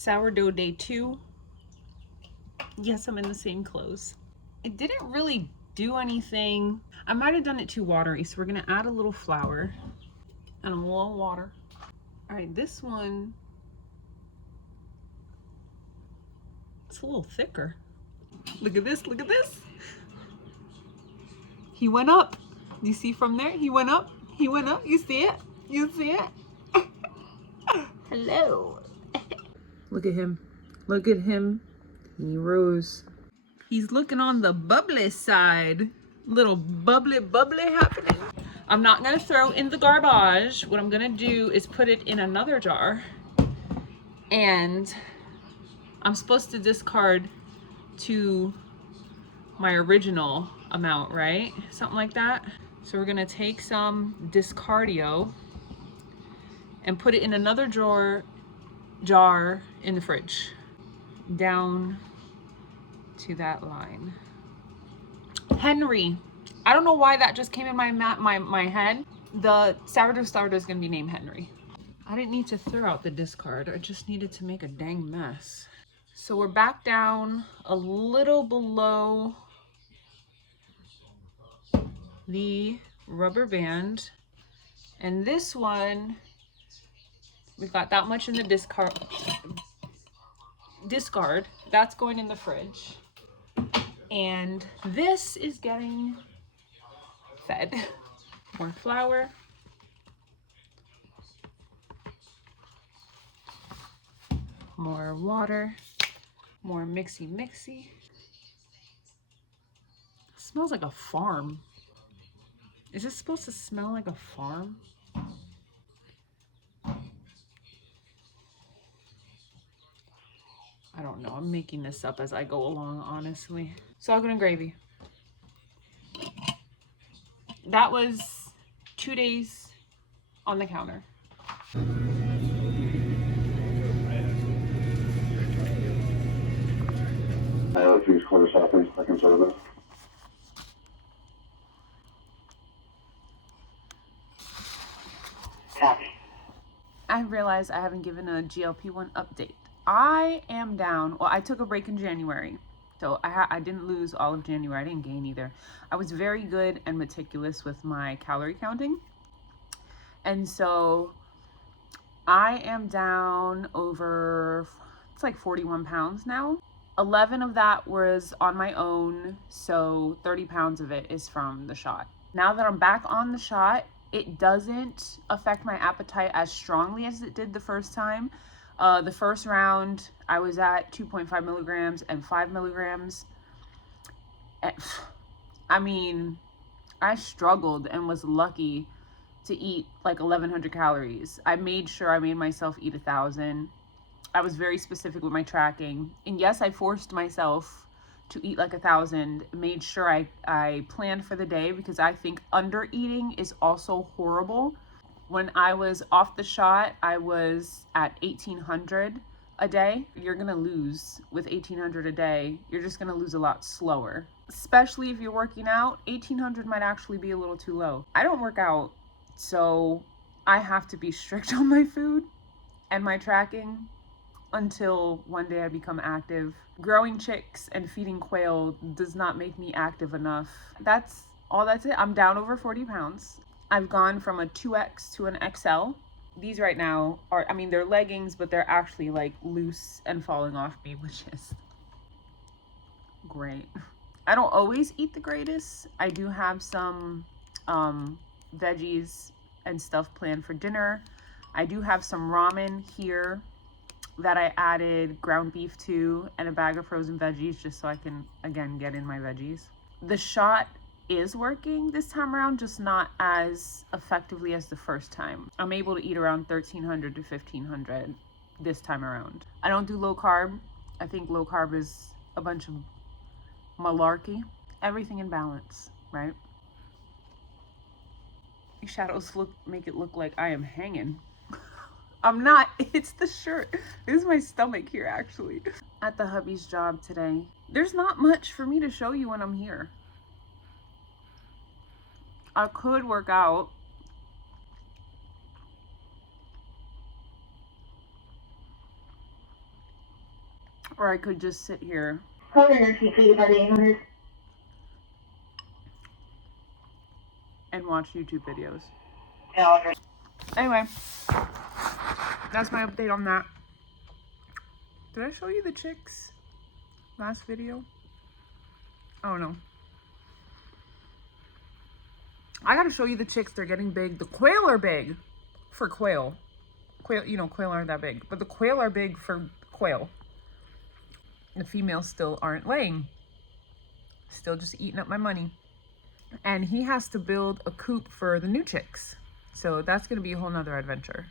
Sourdough day 2. Yes, I'm in the same clothes. It didn't really do anything. I might have done it too watery, so we're gonna add a little flour and a little water. All right, this one, it's a little thicker. Look at this, look at this. He went up. You see from there? He went up. He went up. You see it? You see it? Hello. Look at him. Look at him. He rose. He's looking on the bubbly side. Little bubbly happening. I'm not gonna throw in the garbage. What I'm gonna do is put it in another jar. And I'm supposed to discard to my original amount, right? Something like that. So we're gonna take some discardio and put it in another jar in the fridge. Down to that line. Henry. I don't know why that just came in my head. The sourdough starter is gonna be named Henry. I didn't need to throw out the discard. I just needed to make a dang mess. So we're back down a little below the rubber band. And this one, we've got that much in the discard. That's going in the fridge. And this is getting fed. More flour. More water. More mixy. It smells like a farm. Is this supposed to smell like a farm? I don't know. I'm making this up as I go along, honestly. Salad and gravy. That was 2 days on the counter. I have 3/4 seconds. I can serve it. I realized I haven't given a GLP-1 update. I am down. Well, I took a break in January. So I didn't lose all of January. I didn't gain either. I was very good and meticulous with my calorie counting. And so I am down over, it's like 41 pounds now. 11 of that was on my own. So 30 pounds of it is from the shot. Now that I'm back on the shot, it doesn't affect my appetite as strongly as it did the first time. The first round, I was at 2.5 milligrams and 5 milligrams. I mean, I struggled and was lucky to eat like 1,100 calories. I made sure I made myself eat 1,000. I was very specific with my tracking. And yes, I forced myself to eat like 1,000, made sure I planned for the day, because I think under eating is also horrible. When I was off the shot, I was at 1,800 a day. You're gonna lose with 1,800 a day. You're just gonna lose a lot slower. Especially if you're working out, 1,800 might actually be a little too low. I don't work out, so I have to be strict on my food and my tracking until one day I become active. Growing chicks and feeding quail does not make me active enough. That's it. I'm down over 40 pounds. I've gone from a 2X to an XL. These right now are, I mean, they're leggings, but they're actually like loose and falling off me, which is great. I don't always eat the greatest. I do have some veggies and stuff planned for dinner. I do have some ramen here that I added ground beef to, and a bag of frozen veggies just so I can, again, get in my veggies. The shot is working this time around, just not as effectively as the first time. I'm able to eat around 1,300 to 1,500 this time around. I don't do low carb. I think low carb is a bunch of malarkey. Everything in balance, right? These shadows make it look like I am hanging. I'm not. It's the shirt. This is my stomach here, actually. At the hubby's job today. There's not much for me to show you when I'm here. I could work out. Or I could just sit here and watch YouTube videos. Anyway, that's my update on that. Did I show you the chicks last video? Oh no. I gotta show you the chicks. They're getting big. The quail are big for quail. Quail, you know, quail aren't that big, but the quail are big for quail. The females still aren't laying. Still just eating up my money. And he has to build a coop for the new chicks. So that's gonna be a whole nother adventure.